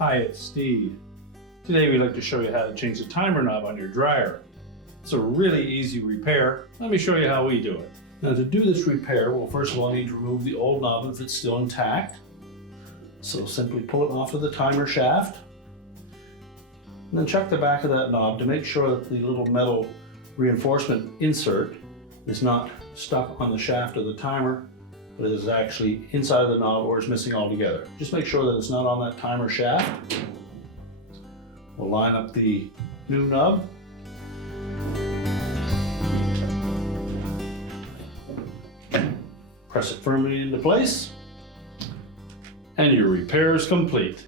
Hi, it's Steve. Today we'd like to show you how to change the timer knob on your dryer. It's a really easy repair. Let me show you how we do it. Now to do this repair, we'll first of all need to remove the old knob if it's still intact. So simply pull it off of the timer shaft. And then check the back of that knob to make sure that the little metal reinforcement insert is not stuck on the shaft of the timer, but is actually inside of the knob or is missing altogether. Just make sure that it's not on that timer shaft. We'll line up the new nub. Press it firmly into place, and your repair is complete.